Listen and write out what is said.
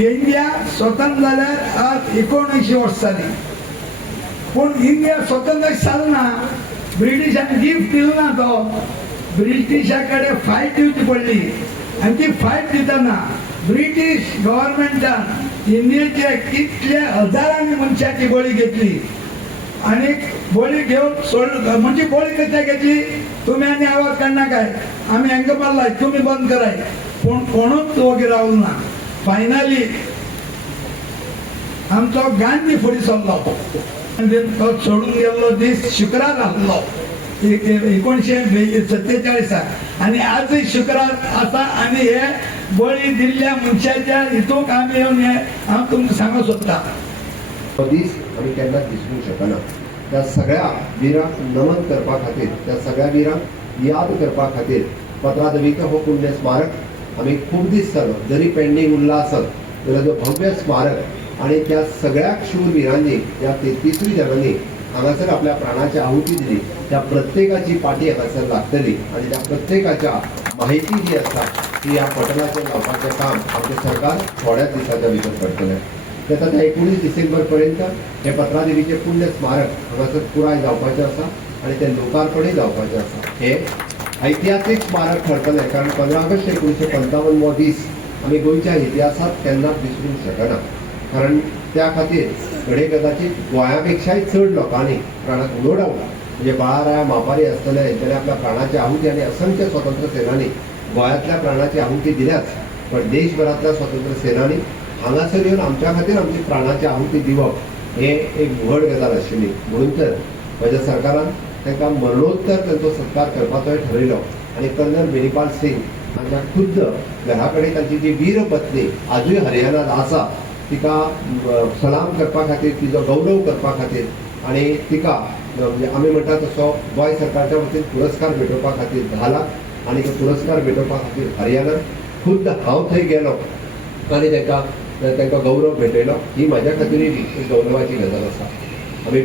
India स्वतंत्र जाल्यार आज 19 वर्ष जाली, पण इंडिया स्वतंत्र जालना ब्रिटिशांनी गिफ्ट दिलो ना, तो ब्रिटिशाकडे फायट दिवची पडली आणि ती फायट दितना ब्रिटिश गव्हर्नमेंटान इंडियेचे कितले हजारांनी मनशाची बळी घेतली आणि बळी घेऊन सोड म्हणजे बळी कशा घेतली, तुम्ही आणि आवाज काढणार काय, आम्ही हांगा मारलाय, तुम्ही बंद कराय, पण कोणूच वगैरे रावलो ना. फायनली आमचो गांधी फुडें सरलो, तो सोडून गेल्लो दीस शुक्रार आसलो 1947 आणि आजय शुक्रार आसा आणि हे बळी दिल्ल्या मनशाच्या हितूक आमी येवन हे हांव तुमकां सांगूंक सोदता. दीस आमी केन्नाच विसरूंक शकना. त्या सगळ्या विरांक नमन करपा खातीर, त्या सगळ्या विरांक याद करपा खातीर 15 देवीचो हो पुण्य स्मारक आमी खूब दीस जालो जरी पेंडींग उरला आसत जाल्यार जो भव्य स्मारक आणि त्या सगळ्या शूरवीरांनी, त्या 33 जाणांनी हांगासर आपल्या प्राणाची आहुती दिली, त्या प्रत्येकाची पाटी हांगासर लागतली आणि त्या प्रत्येकाच्या माहिती जी आसा ती ह्या पटलाचेर लावपाचें काम आमचें सरकार थोड्याच दिसाच्या भितर करतलें. तेका त्या 19 डिसेंबर पर्यंत हे 15 देवीचें पुण्य स्मारक हांगासर पुराय जावपाचें आसा आणि तें लोकार्पणूय जावपाचें आसा. हे ऐतिहासीक स्मारक ठरतलें कारण 15 ऑगस्ट 1955 हो दीस आमी गोंयच्या इतिहासांत केन्नाच विसरूंक शकना. कारण त्या खातीर घडये कदाचित गोंया पेक्षाय चड लोकांनी प्राणाक उडवला. म्हणजे बाळाराया मापारी आसतले हेंच्यांनी आपल्या प्राणाची आहुती आणि असंख्य स्वतंत्र सेनानी गोंयांतल्या प्राणाची आहुती दिल्याच, पण देशभरातल्या स्वतंत्र सेनानी हांगासर येवन आमच्या खातीर आमची प्राणाची आहुती दिवप हे एक व्हड गजाल आशिल्ली. म्हणून तर म्हज्या सरकारान तांकां मरणोत्तर तांचो सत्कार करपाचोय ठरयलो आणि कर्नल बेनीपाल सिंग हांच्या खुद्द घरा कडेन तांची जी वीर पत्नी आजूय हरियाणात आसा तिका सलाम करपा खातीर, तिजो गौरव करपा खातीर आणि तिका म्हणजे आमी म्हणटा तसो गोंय सरकारच्या वतीन पुरस्कार भेटोवपा खातीर 10 लाख आणि तो पुरस्कार भेटोवपा खातीर हरियाणात खुद्द हांव थंय गेलो आणि तांकां गौरव भेटयलो. ही म्हाज्या खातीर गौरवाची गजाल आसा. आमी